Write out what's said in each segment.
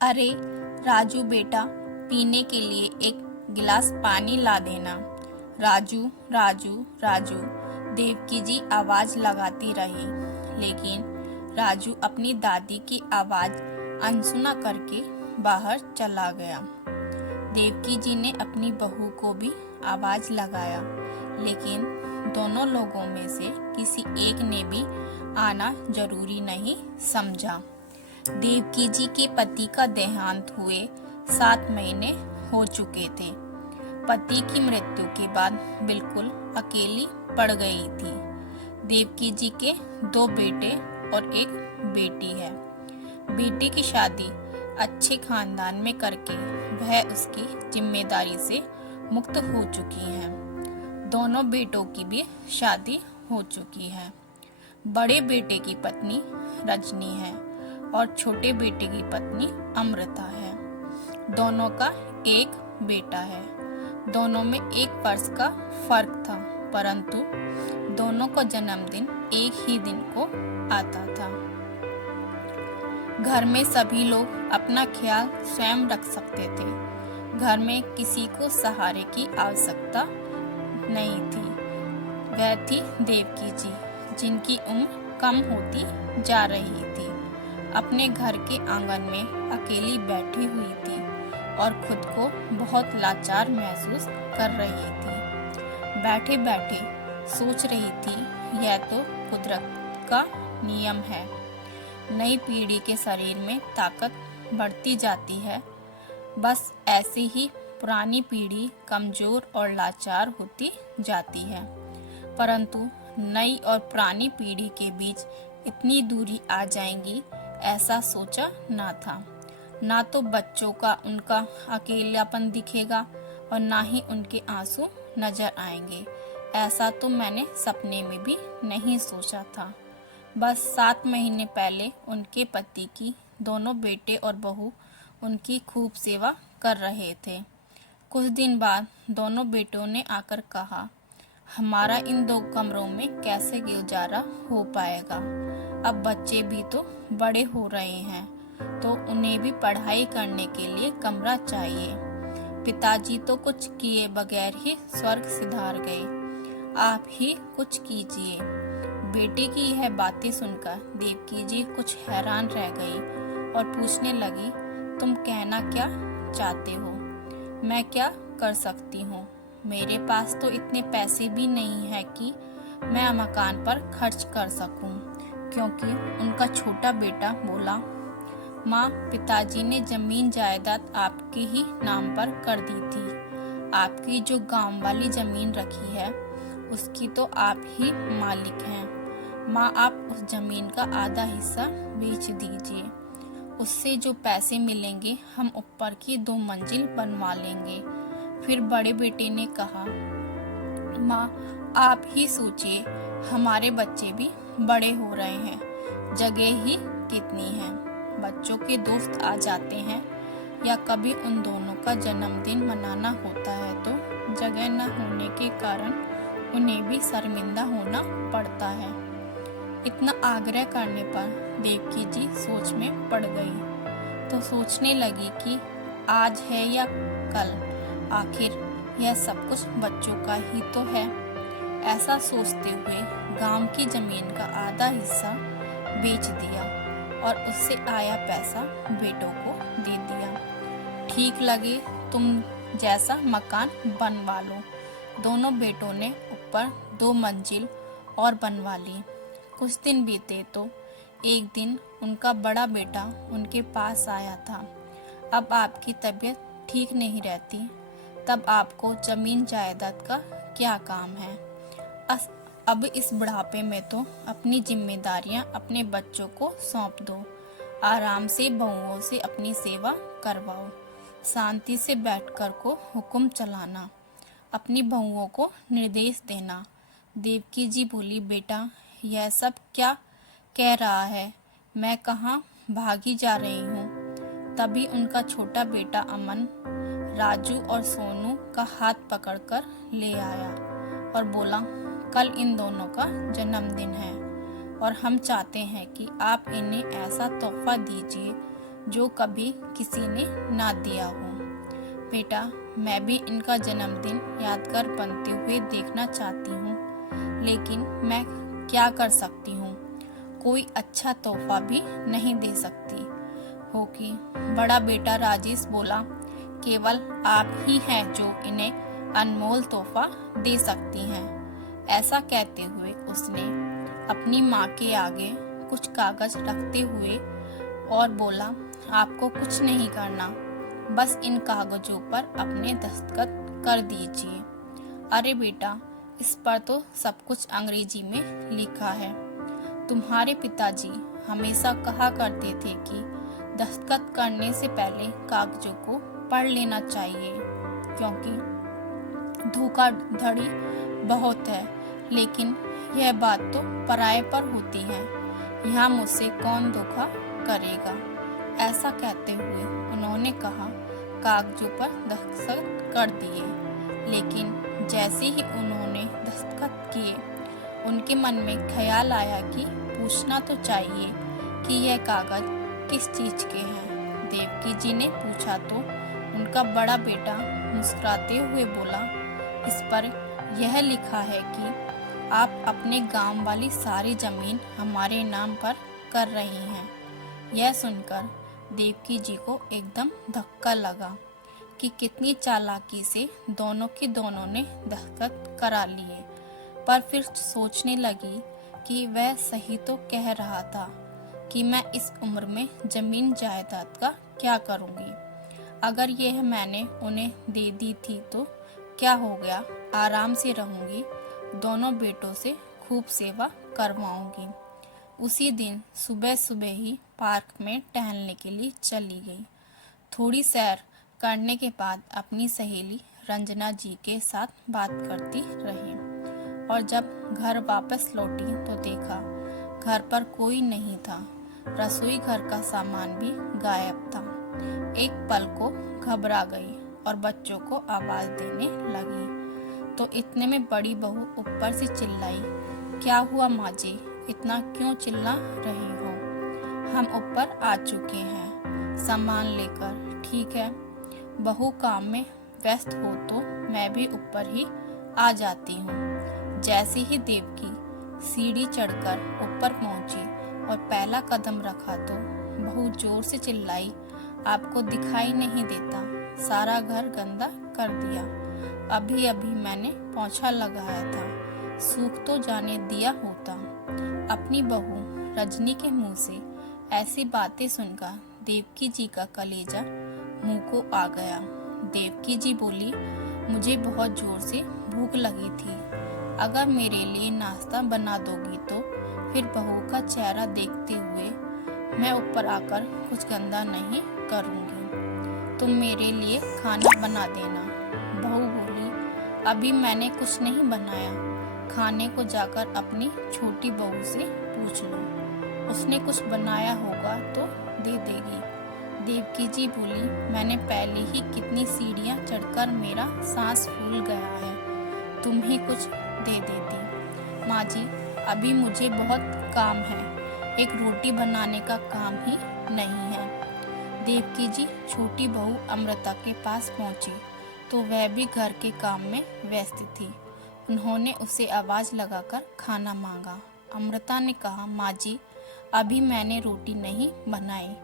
अरे राजू बेटा, पीने के लिए एक गिलास पानी ला देना। राजू राजू राजू देवकी जी आवाज लगाती रही, लेकिन राजू अपनी दादी की आवाज अनसुना करके बाहर चला गया। देवकी जी ने अपनी बहू को भी आवाज लगाया, लेकिन दोनों लोगों में से किसी एक ने भी आना जरूरी नहीं समझा। देवकी जी के पति का देहांत हुए 7 महीने हो चुके थे। पति की मृत्यु के बाद बिल्कुल अकेली पड़ गई थी। देवकी जी के 2 बेटे और एक बेटी है। बेटी की शादी अच्छे खानदान में करके वह उसकी जिम्मेदारी से मुक्त हो चुकी है। दोनों बेटों की भी शादी हो चुकी है। बड़े बेटे की पत्नी रजनी है और छोटे बेटे की पत्नी अमृता है। दोनों का एक बेटा है। दोनों में 1 वर्ष का फर्क था, परंतु दोनों का जन्मदिन एक ही दिन को आता था। घर में सभी लोग अपना ख्याल स्वयं रख सकते थे। घर में किसी को सहारे की आवश्यकता नहीं थी। वह थी देवकी जी, जिनकी उम्र कम होती जा रही थी। अपने घर के आंगन में अकेली बैठी हुई थी और खुद को बहुत लाचार महसूस कर रही थी। बैठे बैठे सोच रही थी, यह तो कुदरत का नियम है। नई पीढ़ी के शरीर में ताकत बढ़ती जाती है, बस ऐसे ही पुरानी पीढ़ी कमजोर और लाचार होती जाती है। परंतु नई और पुरानी पीढ़ी के बीच इतनी दूरी आ जाएगी, ऐसा सोचा ना था। ना तो बच्चों का उनका अकेलापन दिखेगा और ना ही उनके आंसू नजर आएंगे। ऐसा तो मैंने सपने में भी नहीं सोचा था। बस 7 महीने पहले उनके पति की दोनों बेटे और बहू उनकी खूब सेवा कर रहे थे। कुछ दिन बाद दोनों बेटों ने आकर कहा, हमारा इन 2 कमरों में कैसे गुजारा हो पाएगा। अब बच्चे भी तो बड़े हो रहे हैं, तो उन्हें भी पढ़ाई करने के लिए कमरा चाहिए। पिताजी तो कुछ किए बगैर ही स्वर्ग सिधार गए, आप ही कुछ कीजिए। बेटे की यह बातें सुनकर देवकी जी कुछ हैरान रह गई और पूछने लगी, तुम कहना क्या चाहते हो? मैं क्या कर सकती हूँ? मेरे पास तो इतने पैसे भी नहीं है कि मैं मकान पर खर्च कर सकूं। क्योंकि उनका छोटा बेटा बोला, माँ, पिताजी ने जमीन जायदाद आपके ही नाम पर कर दी थी। आपकी जो गांव वाली जमीन रखी है, उसकी तो आप ही मालिक हैं। माँ, आप उस जमीन का आधा हिस्सा बेच दीजिए। उससे जो पैसे मिलेंगे हम ऊपर की 2 मंजिल बनवा लेंगे। फिर बड़े बेटे ने कहा, माँ, आप ही सोचिए, हमारे बच्चे भी बड़े हो रहे हैं, जगह ही कितनी है। बच्चों के दोस्त आ जाते हैं या कभी उन दोनों का जन्मदिन मनाना होता है तो जगह न होने के कारण उन्हें भी शर्मिंदा होना पड़ता है। इतना आग्रह करने पर देवकी जी सोच में पड़ गई, तो सोचने लगी कि आज है या कल, आखिर यह सब कुछ बच्चों का ही तो है। ऐसा सोचते हुए गांव की जमीन का आधा हिस्सा बेच दिया और उससे आया पैसा बेटों को दे दिया। ठीक लगे तुम जैसा मकान बनवा लो। दोनों बेटों ने ऊपर 2 मंजिल और बनवा ली। कुछ दिन बीते तो एक दिन उनका बड़ा बेटा उनके पास आया था। अब आपकी तबीयत ठीक नहीं रहती, तब आपको जमीन जायदाद का क्या काम है? अब इस बुढ़ापे में तो अपनी जिम्मेदारियां अपने बच्चों को सौंप दो। आराम से बहुओं से अपनी सेवा करवाओ। शांति से बैठकर को हुक्म चलाना, अपनी बहुओं को निर्देश देना। देवकी जी बोली, बेटा, यह सब क्या कह रहा है? मैं कहाँ भागी जा रही हूँ? तभी उनका छोटा बेटा अमन राजू और सोनू का हाथ पकड़कर ले आया और बोला, कल इन दोनों का जन्मदिन है और हम चाहते हैं कि आप इन्हें ऐसा तोहफा दीजिए जो कभी किसी ने ना दिया हो। बेटा, मैं भी इनका जन्मदिन यादगार बनते हुए देखना चाहती हूँ, लेकिन मैं क्या कर सकती हूँ? कोई अच्छा तोहफा भी नहीं दे सकती हो कि? बड़ा बेटा राजेश बोला, केवल आप ही हैं जो इन्हें अनमोल तोहफा दे सकती हैं। ऐसा कहते हुए उसने अपनी माँ के आगे कुछ कागज रखते हुए और बोला, आपको कुछ नहीं करना, बस इन कागजों पर अपने दस्तखत कर दीजिए। अरे बेटा, इस पर तो सब कुछ अंग्रेजी में लिखा है। तुम्हारे पिताजी हमेशा कहा करते थे कि दस्तखत करने से पहले कागजों को पढ़ लेना चाहिए, क्योंकि धोखाधड़ी बहुत है। लेकिन यह बात तो पराये पर होती है, यहाँ मुझसे कौन धोखा करेगा? ऐसा कहते हुए उन्होंने कहा, कागजों पर दस्तखत कर दिए। लेकिन जैसे ही उन्होंने दस्तखत किए, उनके मन में ख्याल आया कि पूछना तो चाहिए कि यह कागज किस चीज के हैं। देवकी जी ने पूछा तो उनका बड़ा बेटा मुस्कुराते हुए बोला, इस पर यह लिखा है कि आप अपने गांव वाली सारी जमीन हमारे नाम पर कर रही हैं। यह सुनकर देवकी जी को एकदम धक्का लगा कि कितनी चालाकी से दोनों के दोनों ने दस्तखत करा लिए। पर फिर सोचने लगी कि वह सही तो कह रहा था कि मैं इस उम्र में जमीन जायदाद का क्या करूंगी। अगर यह मैंने उन्हें दे दी थी तो क्या हो गया, आराम से रहूंगी, दोनों बेटों से खूब सेवा करवाऊंगी। उसी दिन सुबह सुबह ही पार्क में टहलने के लिए चली गई। थोड़ी सैर करने के बाद अपनी सहेली रंजना जी के साथ बात करती रही और जब घर वापस लौटी तो देखा घर पर कोई नहीं था। रसोई घर का सामान भी गायब था। एक पल को घबरा गई और बच्चों को आवाज देने लगी तो इतने में बड़ी बहू ऊपर से चिल्लाई, क्या हुआ माँ जी, इतना क्यों चिल्ला रही हो? हम ऊपर आ चुके हैं सामान लेकर। ठीक है, बहू काम में व्यस्त हो तो मैं भी ऊपर ही आ जाती हूँ। जैसे ही देवकी सीढ़ी चढ़कर ऊपर पहुंची और पहला कदम रखा तो बहू जोर से चिल्लाई, आपको दिखाई नहीं देता, सारा घर गंदा कर दिया। अभी अभी मैंने पोंछा लगाया था, सूख तो जाने दिया होता। अपनी बहू रजनी के मुंह से ऐसी बातें सुनकर देवकी जी का कलेजा मुंह को आ गया। देवकी जी बोली, मुझे बहुत जोर से भूख लगी थी, अगर मेरे लिए नाश्ता बना दोगी तो? फिर बहू का चेहरा देखते हुए, मैं ऊपर आकर कुछ गंदा नहीं करूंगी, तुम मेरे लिए खाना बना देना। बहू बोली, अभी मैंने कुछ नहीं बनाया, खाने को जाकर अपनी छोटी बहू से पूछ लो, उसने कुछ बनाया होगा तो दे देगी। देवकी जी बोली, मैंने पहले ही कितनी सीढ़ियां चढ़कर मेरा सांस फूल गया है, तुम ही कुछ दे देती। माँ जी, अभी मुझे बहुत काम है, एक रोटी बनाने का काम ही नहीं है। देवकी जी छोटी बहू अमृता के पास पहुंची तो वह भी घर के काम में व्यस्त थी। उन्होंने उसे आवाज लगाकर खाना मांगा। अमृता ने कहा, माँ जी, अभी मैंने रोटी नहीं बनाई,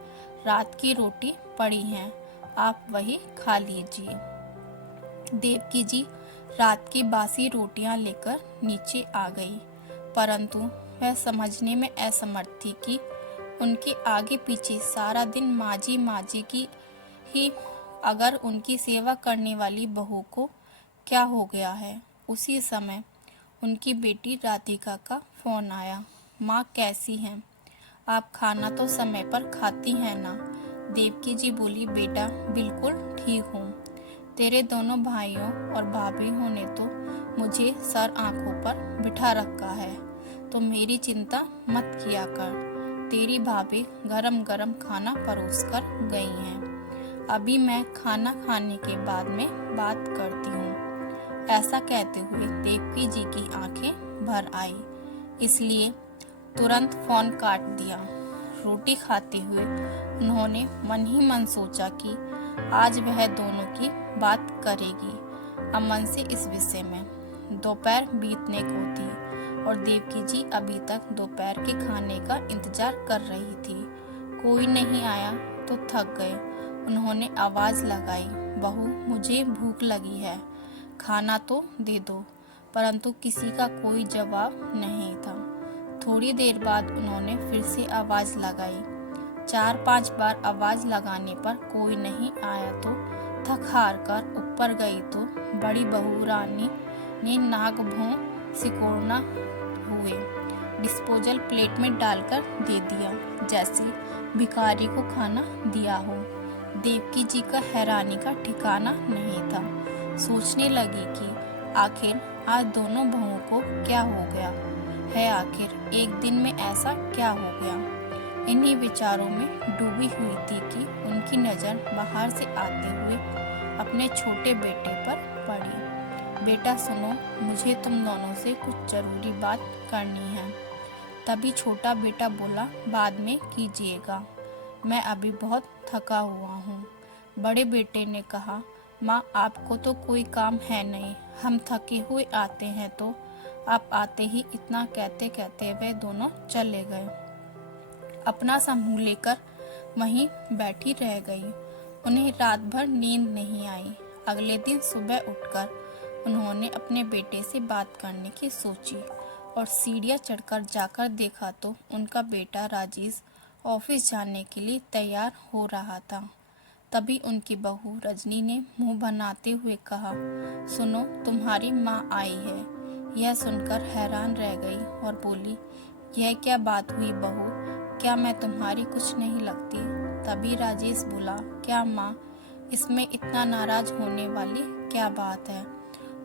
रात की रोटी पड़ी है, आप वही खा लीजिए। देवकी जी रात की बासी रोटियां लेकर नीचे आ गई, परंतु वह समझने में असमर्थ थी कि उनके आगे पीछे सारा दिन माँ जी की ही, अगर उनकी सेवा करने वाली बहू को क्या हो गया है। उसी समय उनकी बेटी राधिका का फोन आया। माँ कैसी हैं? आप खाना तो समय पर खाती हैं ना? देवकी जी बोली, बेटा बिल्कुल ठीक हूँ, तेरे दोनों भाइयों और भाभीयों ने तो मुझे सर आंखों पर बिठा रखा है, तो मेरी चिंता मत किया कर। तेरी भाभी गरम गरम खाना परोस कर गई हैं, अभी मैं खाना खाने के बाद में बात करती हूँ। ऐसा कहते हुए देवकी जी की आंखें भर आई, इसलिए तुरंत फोन काट दिया। रोटी खाते हुए उन्होंने मन ही मन सोचा कि आज वह दोनों की बात करेगी अमन से इस विषय में। दोपहर बीतने को थी और देवकी जी अभी तक दोपहर के खाने का इंतजार कर रही थी। कोई नहीं आया तो थक गए। उन्होंने आवाज लगाई, बहू मुझे भूख लगी है, खाना तो दे दो। परंतु किसी का कोई जवाब नहीं था। थोड़ी देर बाद उन्होंने फिर से आवाज लगाई। 4-5 बार आवाज लगाने पर कोई नहीं आया तो थक हार कर ऊपर गई तो बड़ी बहू रानी ने नाक भौं सिकोड़ना हुए डिस्पोजल प्लेट में डालकर दे दिया, जैसे भिखारी को खाना दिया हो। देवकी जी का हैरानी का ठिकाना नहीं था। सोचने लगी कि आखिर आज दोनों बहुओं को क्या हो गया है, आखिर एक दिन में ऐसा क्या हो गया। इन्हीं विचारों में डूबी हुई थी कि उनकी नज़र बाहर से आते हुए अपने छोटे बेटे पर पड़ी। बेटा सुनो, मुझे तुम दोनों से कुछ जरूरी बात करनी है। तभी छोटा बेटा बोला, बाद में कीजिएगा, मैं अभी बहुत थका हुआ हूँ। बड़े बेटे ने कहा, माँ आपको तो कोई काम है नहीं, हम थके हुए आते हैं तो आप आते ही इतना कहते कहते वे दोनों चले गए। अपना सा मुंह लेकर वहीं बैठी रह गई। उन्हें रात भर नींद नहीं आई। अगले दिन सुबह उठकर उन्होंने अपने बेटे से बात करने की सोची और सीढ़ियाँ चढ़कर जाकर देखा तो उनका बेटा राजेश ऑफिस जाने के लिए तैयार हो रहा था। तभी उनकी बहू रजनी ने मुंह बनाते हुए कहा, सुनो तुम्हारी माँ आई है। यह सुनकर हैरान रह गई और बोली, यह क्या बात हुई बहू, क्या मैं तुम्हारी कुछ नहीं लगती। तभी राजेश बोला, क्या माँ, इसमें इतना नाराज होने वाली क्या बात है,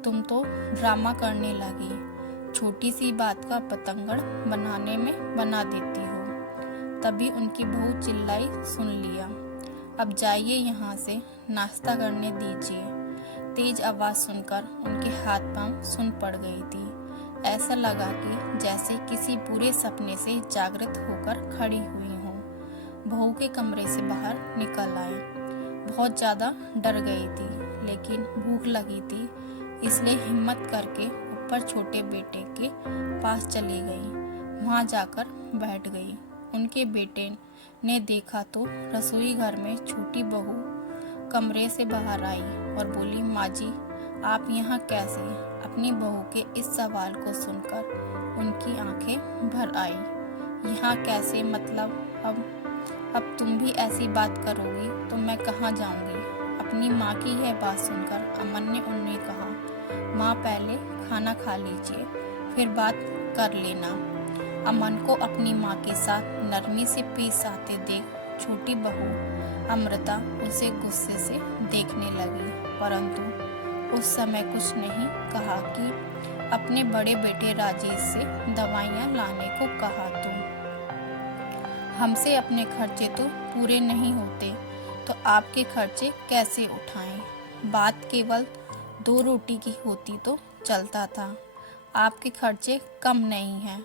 तुम तो ड्रामा करने लगी, छोटी सी बात का पतंगड़ बनाने में बना देती हो। तभी उनकी बहू चिल्लाई, सुन लिया, अब जाइए यहाँ से, नाश्ता करने दीजिए। तेज आवाज सुनकर उनके हाथ पांव सुन पड़ गई थी। ऐसा लगा कि जैसे किसी बुरे सपने से जागृत होकर खड़ी हुई हों। बहू के कमरे से बाहर निकल आए। बहुत ज़्यादा डर गई थी, लेकिन भूख लगी थी, इसलिए हिम्मत करके ऊपर छोटे बेटे के पास चली गई। वहाँ जाकर बैठ गई। उनके बेटे ने देखा तो रसोई घर में छोटी बहू कमरे से बाहर आई और बोली, माँ जी आप यहाँ कैसे। अपनी बहू के इस सवाल को सुनकर उनकी आंखें भर आई। यहाँ कैसे मतलब, अब तुम भी ऐसी बात करोगी तो मैं कहाँ जाऊँगी। अपनी माँ की यह बात सुनकर अमन ने उन्हें कहा, माँ पहले खाना खा लीजिए, फिर बात कर लेना। अमन को अपनी माँ के साथ नरमी से पेश आते देख छोटी बहू अमृता उसे गुस्से से देखने लगी, परंतु उस समय कुछ नहीं कहा कि अपने बड़े बेटे राजेश से दवाइयाँ लाने को कहा। तो हमसे अपने खर्चे तो पूरे नहीं होते तो आपके खर्चे कैसे उठाएं। बात केवल 2 रोटी की होती तो चलता था, आपके खर्चे कम नहीं हैं।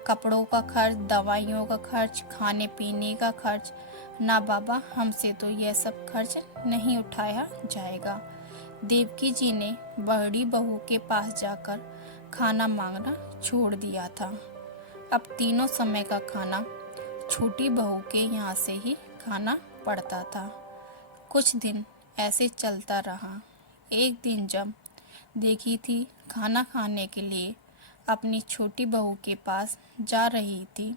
कपड़ों का खर्च, दवाइयों का खर्च, खाने पीने का खर्च, ना बाबा हमसे तो यह सब खर्च नहीं उठाया जाएगा। देवकी जी ने बड़ी बहू के पास जाकर खाना मांगना छोड़ दिया था। अब तीनों समय का खाना छोटी बहू के यहाँ से ही खाना पड़ता था। कुछ दिन ऐसे चलता रहा। एक दिन जब देखी थी खाना खाने के लिए अपनी छोटी बहू के पास जा रही थी,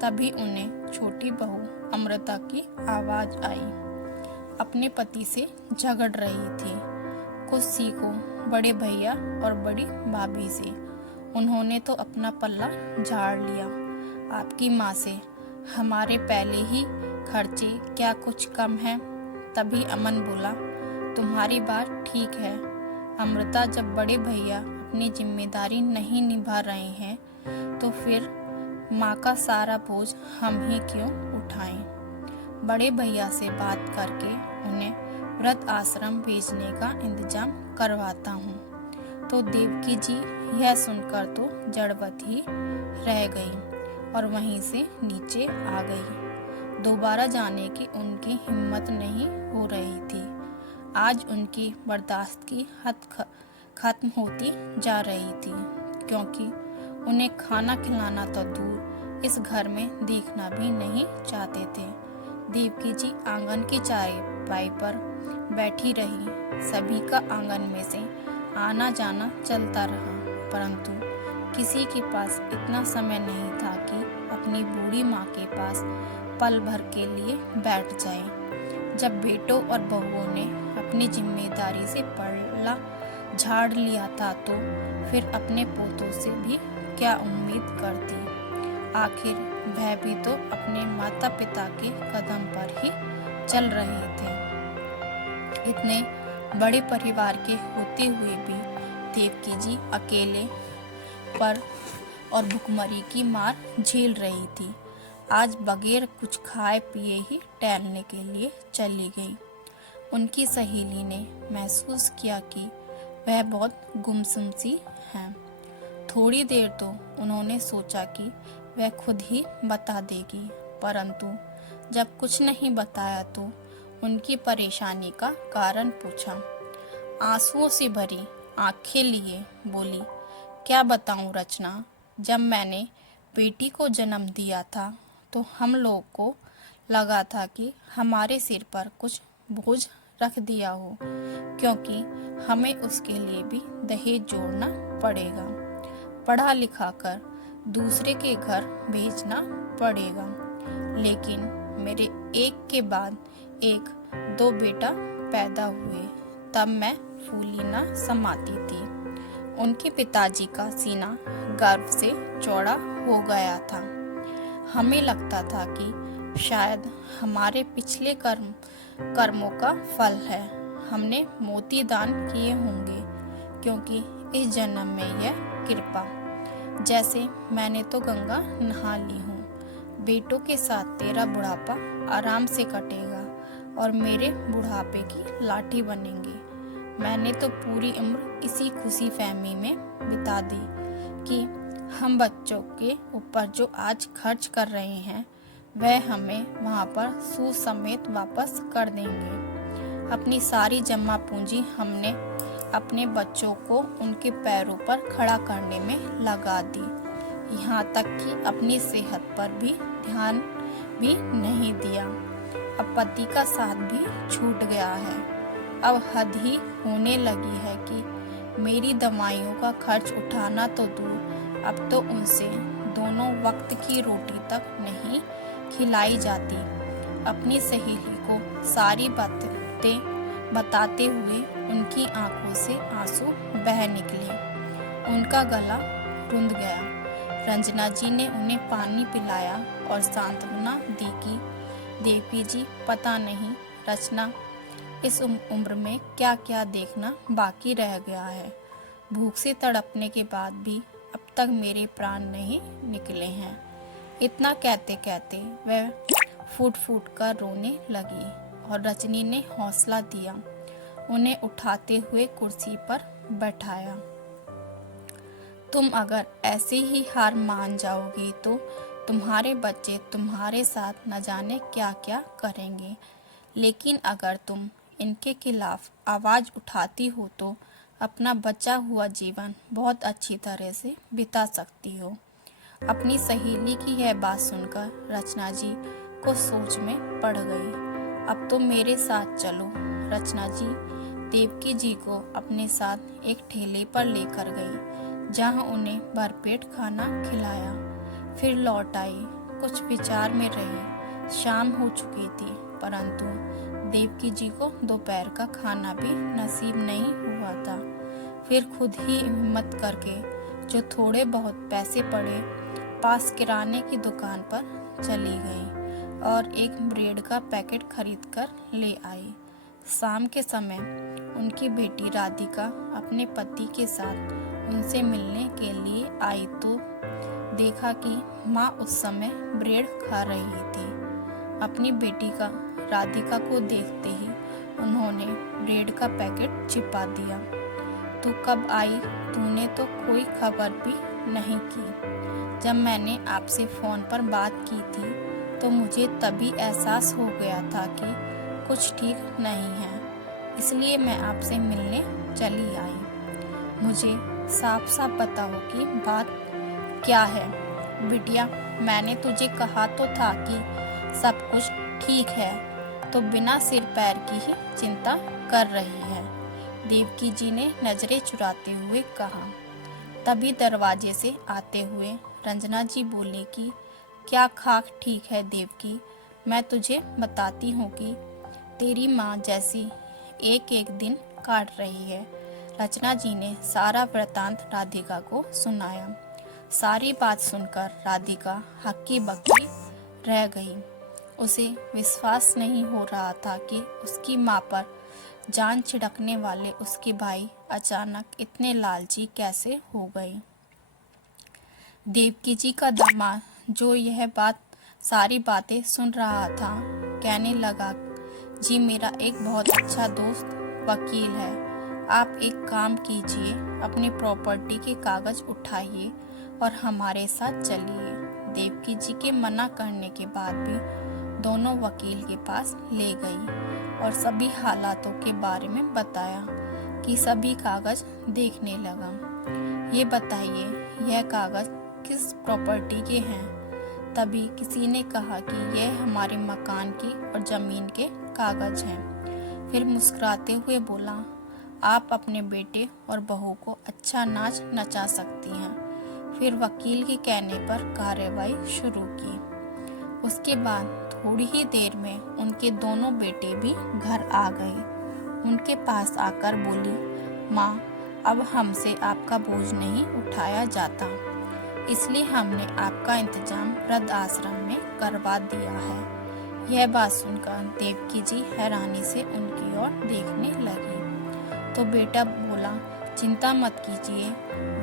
तभी उन्हें छोटी बहू अमृता की आवाज़ आई। अपने पति से झगड़ रही थी, कुछ सीखो बड़े भैया और बड़ी भाभी से। उन्होंने तो अपना पल्ला झाड़ लिया आपकी माँ से, हमारे पहले ही खर्चे क्या कुछ कम है। तभी अमन बोला, तुम्हारी बात ठीक है अमृता, जब बड़े भैया अपनी जिम्मेदारी नहीं निभा रहे हैं तो फिर माँ का सारा बोझ हम ही क्यों उठाएं। बड़े भैया से बात करके उन्हें व्रत आश्रम भेजने का इंतजाम करवाता हूँ। तो देवकी जी यह सुनकर तो जड़वत ही रह गई और वहीं से नीचे आ गई। दोबारा जाने की उनकी हिम्मत नहीं हो रही थी। आज उनकी बर्दाश्त की हद खत्म होती जा रही थी, क्योंकि उन्हें खाना खिलाना तो दूर इस घर में देखना भी नहीं चाहते थे। देवकी जी आंगन की चारपाई पर बैठी रही। सभी का आंगन में से आना जाना चलता रहा, परंतु किसी के पास इतना समय नहीं था कि अपनी बूढ़ी माँ के पास पल भर के लिए बैठ जाए। जब बेटों और बहुओं ने अपनी जिम्मेदारी से पल्ला झाड़ लिया था, तो फिर अपने पोतों से भी क्या उम्मीद करती। आखिर वह भी तो अपने माता पिता के कदम पर ही चल रहे थे। इतने बड़े परिवार के होते हुए भी देवकी जी अकेले पर और भुखमरी की मार झेल रही थी। आज बगैर कुछ खाए पिए ही टहलने के लिए चली गई। उनकी सहेली ने महसूस किया कि वह बहुत गुमसुम सी है। थोड़ी देर तो उन्होंने सोचा कि वह खुद ही बता देगी, परंतु जब कुछ नहीं बताया तो उनकी परेशानी का कारण पूछा। आंसुओं से भरी आंखें लिए बोली, क्या बताऊं रचना, जब मैंने बेटी को जन्म दिया था तो हम लोग को लगा था कि हमारे सिर पर कुछ बोझ रख दिया हो, क्योंकि हमें उसके लिए भी दहेज जोड़ना पड़ेगा, पढ़ा लिखा कर दूसरे के घर भेजना पड़ेगा। लेकिन मेरे एक के बाद एक 2 बेटा पैदा हुए, तब मैं फूली ना समाती थी। उनके पिताजी का सीना गर्व से चौड़ा हो गया था। हमें लगता था कि शायद हमारे पिछले कर्मों का फल है। हमने मोती दान किए होंगे, क्योंकि इस जन्म में यह कृपा। जैसे मैंने तो गंगा नहा ली हूँ। बेटों के साथ तेरा बुढ़ापा आराम से कटेगा और मेरे बुढ़ापे की लाठी बनेंगे। मैंने तो पूरी उम्र इसी खुशी फहमी में बिता दी कि हम बच्चों के ऊपर जो आज खर्च कर रहे हैं, वह हमें वहाँ पर सूद समेत वापस कर देंगे। अपनी सारी जमा पूंजी हमने अपने बच्चों को उनके पैरों पर खड़ा करने में लगा दी, यहाँ तक कि अपनी सेहत पर भी ध्यान भी नहीं दिया। अब पति का साथ भी छूट गया है। अब हद ही होने लगी है कि मेरी दवाइयों का खर्च उठाना तो दूर, अब तो उनसे दोनों वक्त की रोटी तक नहीं खिलाई जाती। अपनी सहेली को सारी बातें बताते हुए उनकी आंखों से आंसू बह निकले। उनका गला रुंध गया। रंजना जी ने उन्हें पानी पिलाया और सांत्वना दी कि देवकी जी, पता नहीं रचना इस उम्र में क्या क्या देखना बाकी रह गया है। भूख से तड़पने के बाद भी अब तक मेरे प्राण नहीं निकले हैं। इतना कहते कहते वह फूट फूट कर रोने लगी और रजनी ने हौसला दिया, उन्हें उठाते हुए कुर्सी पर बैठाया। तुम अगर ऐसे ही हार मान जाओगे तो तुम्हारे बच्चे तुम्हारे साथ न जाने क्या क्या करेंगे, लेकिन अगर तुम इनके खिलाफ आवाज उठाती हो तो अपना बचा हुआ जीवन बहुत अच्छी तरह से बिता सकती हो। अपनी सहेली की यह बात सुनकर रचना जी को सोच में पड़ गई। अब तो मेरे साथ चलो। रचना जी देवकी जी को अपने साथ एक ठेले पर लेकर गई, जहां उन्हें भरपेट खाना खिलाया। फिर लौट आई। कुछ विचार में रही। शाम हो चुकी थी, परंतु देवकी जी को दोपहर का खाना भी नसीब नहीं हुआ था। फिर खुद ही हिम्मत करके जो थोड़े बहुत पैसे पड़े, पास किराने की दुकान पर चली गई और एक ब्रेड का पैकेट खरीद कर ले आई। शाम के समय उनकी बेटी राधिका अपने पति के साथ उनसे मिलने के लिए आई तो देखा कि माँ उस समय ब्रेड खा रही थी। अपनी बेटी का राधिका को देखते ही उन्होंने ब्रेड का पैकेट छिपा दिया। तू कब आई? तूने तो कोई खबर भी नहीं की। जब मैंने आपसे फ़ोन पर बात की थी तो मुझे तभी एहसास हो गया था कि कुछ ठीक नहीं है, इसलिए मैं आपसे मिलने चली आई। मुझे साफ साफ बताओ कि बात क्या है। बिटिया, मैंने तुझे कहा तो था कि सब कुछ ठीक है, तो बिना सिर पैर की ही चिंता कर रही है, देवकी जी ने नजरें चुराते हुए कहा। तभी दरवाजे से आते हुए रंजना जी बोले कि क्या खाक ठीक है देवकी, मैं तुझे बताती हूँ कि तेरी माँ जैसी एक एक दिन काट रही है। रचना जी ने सारा वृतांत राधिका को सुनाया। सारी बात सुनकर राधिका हक्की बक्की रह गई। उसे विश्वास नहीं हो रहा था कि उसकी माँ पर जान छिड़कने वाले उसके भाई अचानक इतने लालची कैसे हो गए। देवकी जी का दामाद जो यह सारी बातें सुन रहा था, कहने लगा, जी मेरा एक बहुत अच्छा दोस्त वकील है, आप एक काम कीजिए, अपनी प्रॉपर्टी के कागज उठाइए और हमारे साथ चलिए। देवकी जी के मना करने के बाद भी दोनों वकील के पास ले गई और सभी हालातों के बारे में बताया कि सभी कागज देखने लगा। ये बताइए, यह कागज किस प्रॉपर्टी के हैं? तभी किसी ने कहा कि यह हमारे मकान की और जमीन के कागज हैं। फिर मुस्कुराते हुए बोला, आप अपने बेटे और बहू को अच्छा नाच नचा सकती हैं। फिर वकील के कहने पर कार्रवाई शुरू की। उसके बाद थोड़ी ही देर में उनके दोनों बेटे भी घर आ गए। उनके पास आकर बोली, माँ, अब हमसे आपका बोझ नहीं उठाया जाता, इसलिए हमने आपका इंतजाम वृद्ध आश्रम में करवा दिया है। यह बात सुनकर देवकी जी हैरानी से उनकी ओर देखने लगी। तो बेटा बोला, चिंता मत कीजिए,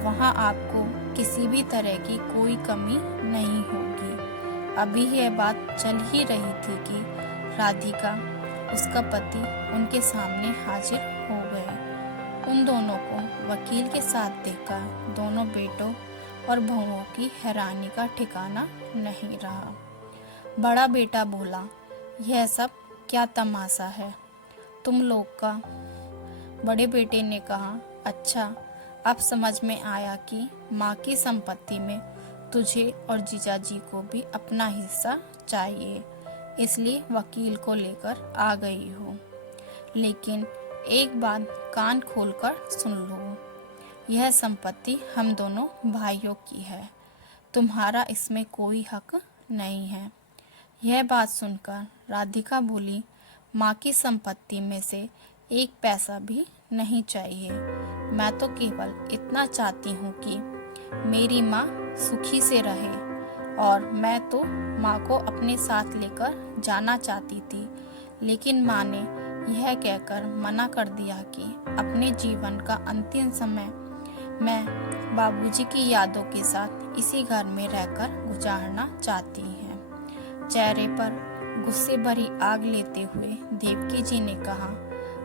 वहाँ आपको किसी भी तरह की कोई कमी नहीं होगी। अभी यह बात चल ही रही थी कि राधिका, उसका पति, उनके सामने हाजिर हो गए। उन दोनों को वकील के साथ देखकर दोनों बेटों और बहुओं की हैरानी का ठिकाना नहीं रहा। बड़ा बेटा बोला, यह सब क्या तमाशा है तुम लोग का? बड़े बेटे ने कहा, अच्छा, अब समझ में आया कि माँ की संपत्ति में तुझे और जीजा जी को भी अपना हिस्सा चाहिए, इसलिए वकील को लेकर आ गई हो। लेकिन एक बात कान खोलकर सुन लो, यह संपत्ति हम दोनों भाइयों की है, तुम्हारा इसमें कोई हक नहीं है। यह बात सुनकर राधिका बोली, माँ की संपत्ति में से एक पैसा भी नहीं चाहिए। मैं तो केवल इतना चाहती हूँ कि मेरी माँ सुखी से रहे, और मैं तो माँ को अपने साथ लेकर जाना चाहती थी, लेकिन माँ ने यह कहकर मना कर दिया कि अपने जीवन का अंतिम समय मैं बाबूजी की यादों के साथ इसी घर में रहकर गुजारना चाहती है। चेहरे पर गुस्से भरी आग लेते हुए देवकी जी ने कहा,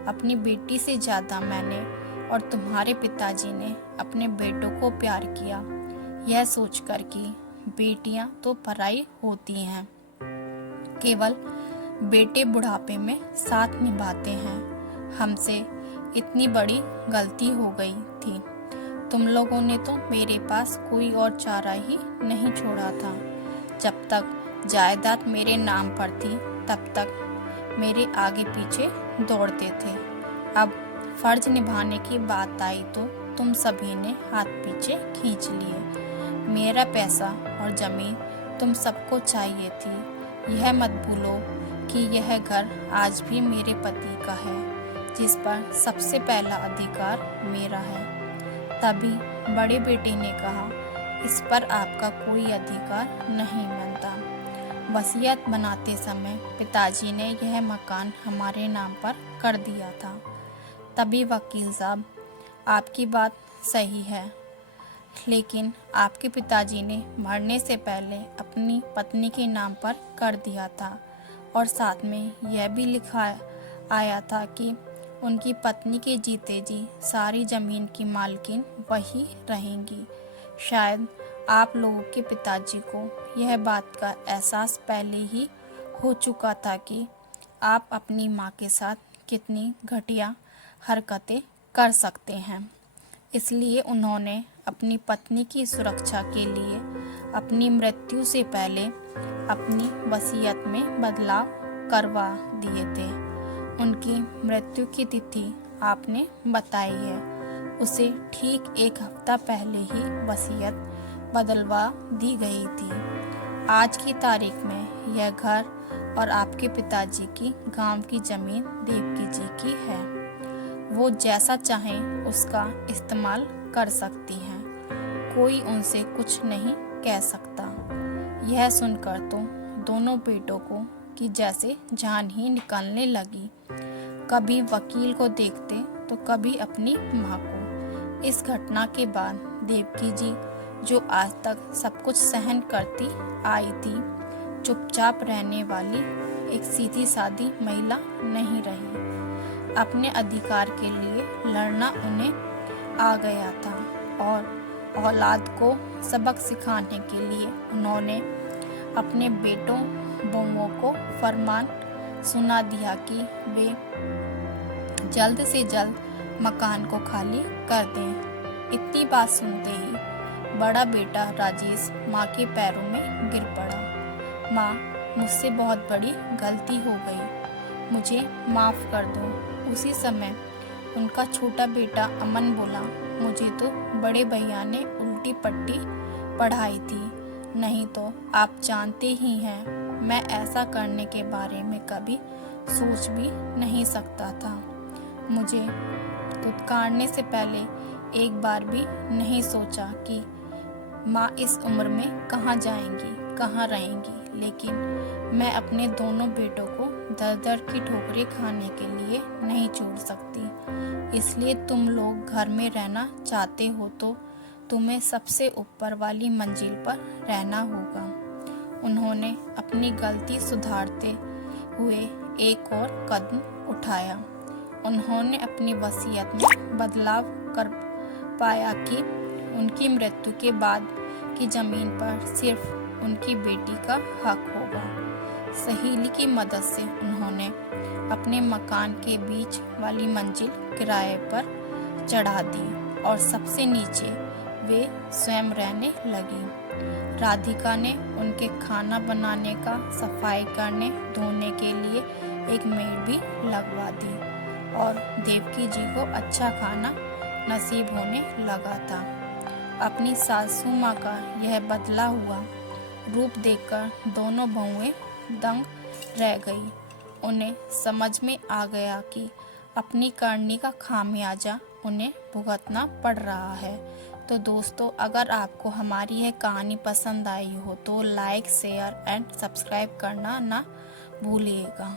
अपनी बेटी से ज्यादा मैंने और तुम्हारे पिताजी ने अपने बेटों को प्यार किया, यह सोचकर कि बेटियां तो पराई होती हैं, केवल बेटे बुढ़ापे में साथ निभाते हैं। हमसे इतनी बड़ी गलती हो गई थी। तुम लोगों ने तो मेरे पास कोई और चारा ही नहीं छोड़ा था। जब तक जायदाद मेरे नाम पर थी, तब तक मेरे आगे पीछे दौड़ते थे। अब फर्ज निभाने की बात आई तो तुम सभी ने हाथ पीछे खींच लिए। मेरा पैसा और जमीन तुम सबको चाहिए थी। यह मत भूलो कि यह घर आज भी मेरे पति का है, जिस पर सबसे पहला अधिकार मेरा है। तभी बड़े बेटे ने कहा, इस पर आपका कोई अधिकार नहीं बनता। वसीयत बनाते समय पिताजी ने यह मकान हमारे नाम पर कर दिया था। तभी वकील साहब, आपकी बात सही है, लेकिन आपके पिताजी ने मरने से पहले अपनी पत्नी के नाम पर कर दिया था, और साथ में यह भी लिखा आया था कि उनकी पत्नी के जीते जी सारी जमीन की मालकिन वही रहेंगी। शायद आप लोगों के पिताजी को यह बात का एहसास पहले ही हो चुका था कि आप अपनी माँ के साथ कितनी घटिया हरकतें कर सकते हैं। इसलिए उन्होंने अपनी पत्नी की सुरक्षा के लिए अपनी मृत्यु से पहले अपनी वसीयत में बदलाव करवा दिए थे। उनकी मृत्यु की तिथि आपने बताई है, उसे ठीक एक हफ्ता पहले ही वसीयत बदलवा दी गई थी। आज की तारीख में यह घर और आपके पिताजी की गांव की जमीन देवकी जी की है। वो जैसा चाहें उसका इस्तेमाल कर सकती हैं, कोई उनसे कुछ नहीं कह सकता। यह सुनकर तो दोनों बेटों को कि जैसे जान ही निकलने लगी। कभी वकील को देखते तो कभी अपनी माँ को। इस घटना के बाद देवकी जी, जो आज तक सब कुछ सहन करती आई थी, चुपचाप रहने वाली एक सीधी सादी महिला नहीं रही। अपने अधिकार के लिए लड़ना उन्हें आ गया था और औलाद को सबक सिखाने के लिए उन्होंने अपने बेटों बहुओं को फरमान सुना दिया कि वे जल्द से जल्द मकान को खाली कर दें। इतनी बात सुनते ही बड़ा बेटा राजेश माँ के पैरों में गिर पड़ा। माँ, मुझसे बहुत बड़ी गलती हो गई, मुझे माफ़ कर दो। उसी समय उनका छोटा बेटा अमन बोला, मुझे तो बड़े भैया ने उल्टी पट्टी पढ़ाई थी, नहीं तो आप जानते ही हैं मैं ऐसा करने के बारे में कभी सोच भी नहीं सकता था। मुझे धुतकारने से पहले एक बार भी नहीं सोचा कि माँ इस उम्र में कहाँ जाएंगी, कहाँ रहेंगी, लेकिन मैं अपने दोनों बेटों को दर दर की ठोकरें खाने के लिए नहीं छोड़ सकती। इसलिए तुम लोग घर में रहना चाहते हो तो तुम्हें सबसे ऊपर वाली मंजिल पर रहना होगा। उन्होंने अपनी गलती सुधारते हुए एक और कदम उठाया। उन्होंने अपनी वसीयत में बदलाव कर पाया कि उनकी मृत्यु के बाद की जमीन पर सिर्फ उनकी बेटी का हक होगा। सहेली की मदद से उन्होंने अपने मकान के बीच वाली मंजिल किराए पर चढ़ा दी और सबसे नीचे वे स्वयं रहने लगी। राधिका ने उनके खाना बनाने का, सफाई करने धोने के लिए एक मेड भी लगवा दी और देवकी जी को अच्छा खाना नसीब होने लगा था। अपनी सासू माँ का यह बदला हुआ रूप देखकर दोनों बहुएं दंग रह गई। उन्हें समझ में आ गया कि अपनी करनी का खामियाजा उन्हें भुगतना पड़ रहा है। तो दोस्तों, अगर आपको हमारी यह कहानी पसंद आई हो तो लाइक, शेयर एंड सब्सक्राइब करना ना भूलिएगा।